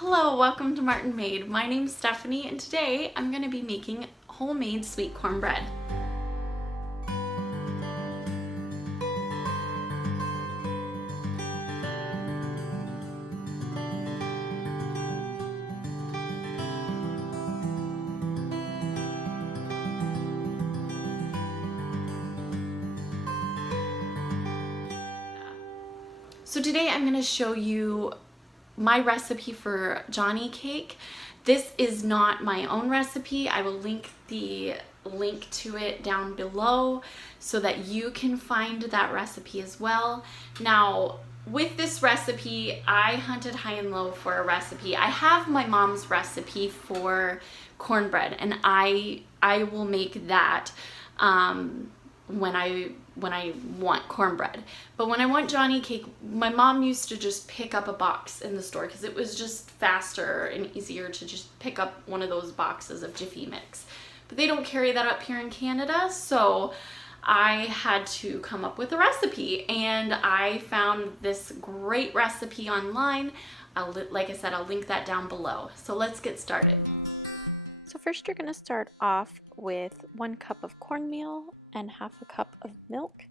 Hello, welcome to Martinmade. My name's Stephanie and today I'm going to be making homemade sweet cornbread. So today I'm going to show you my recipe for Johnny cake. This is not my own recipe. I will link the link to it down below so that you can find that recipe as well. Now, with this recipe, I hunted high and low for a recipe. I have my mom's recipe for cornbread, and I will make that when I want cornbread. But when I want Johnny cake, my mom used to just pick up a box in the store because it was just faster and easier to just pick up one of those boxes of Jiffy Mix. But they don't carry that up here in Canada, so I had to come up with a recipe, and I found this great recipe online. Like I said, I'll link that down below. So let's get started. So first you're going to start off with 1 cup of cornmeal and half a cup of milk.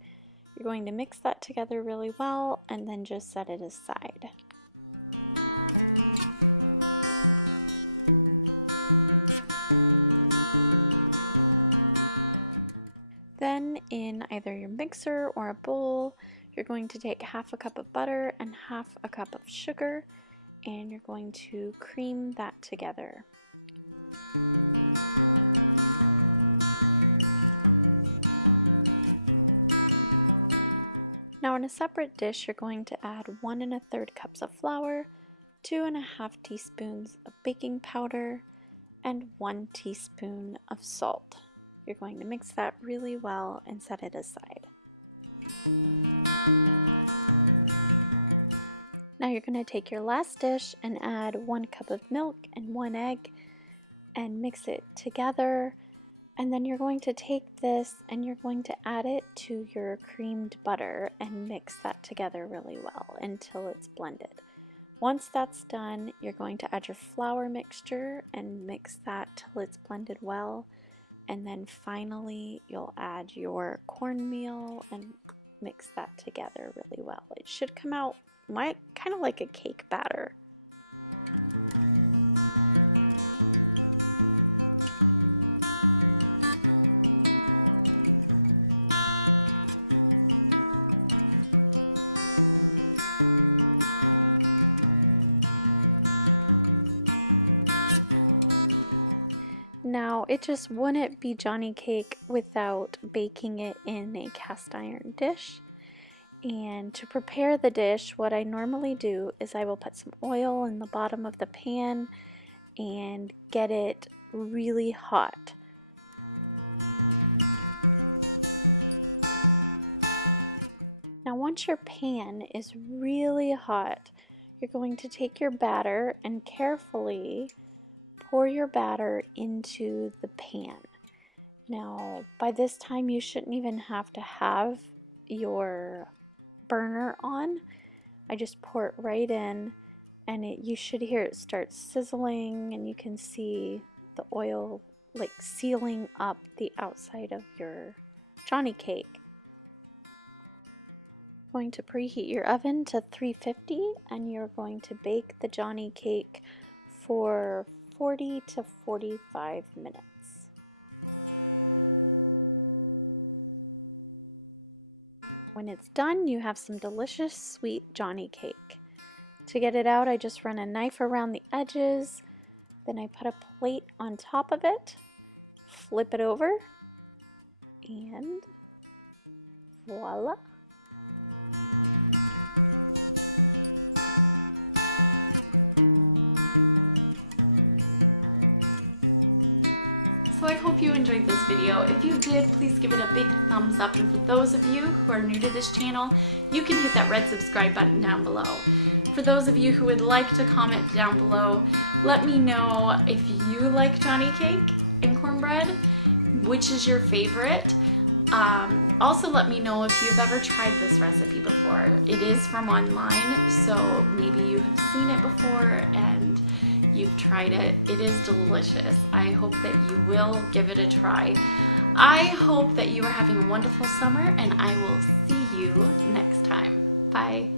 You're going to mix that together really well and then just set it aside. Then in either your mixer or a bowl, you're going to take half a cup of butter and half a cup of sugar, and you're going to cream that together. Now in a separate dish, you're going to add 1 1/3 cups of flour, 2 1/2 teaspoons of baking powder, and 1 teaspoon of salt. You're going to mix that really well and set it aside. Now you're going to take your last dish and add 1 cup of milk and 1 egg and mix it together. And then you're going to take this and you're going to add it to your creamed butter and mix that together really well until it's blended. Once that's done, you're going to add your flour mixture and mix that till it's blended well. And then finally, you'll add your cornmeal and mix that together really well. It should come out kind of like a cake batter. Now, it just wouldn't be Johnny cake without baking it in a cast iron dish. And to prepare the dish, what I normally do is I will put some oil in the bottom of the pan and get it really hot. Now, once your pan is really hot, you're going to take your batter and carefully pour your batter into the pan. Now, by this time, you shouldn't even have to have your burner on. I just pour it right in, and you should hear it start sizzling, and you can see the oil like sealing up the outside of your Johnny cake. Going to preheat your oven to 350, and you're going to bake the Johnny cake for 40 to 45 minutes. When it's done, you have some delicious sweet Johnny cake. To get it out, I just run a knife around the edges, then I put a plate on top of it, flip it over, and voila! So I hope you enjoyed this video. If you did, please give it a big thumbs up. And for those of you who are new to this channel, you can hit that red subscribe button down below. For those of you who would like to comment down below, let me know if you like Johnny cake and cornbread, which is your favorite. Also let me know if you've ever tried this recipe before. It is from online, so maybe you have seen it before and you've tried it. It is delicious. I hope that you will give it a try. I hope that you are having a wonderful summer, and I will see you next time. Bye.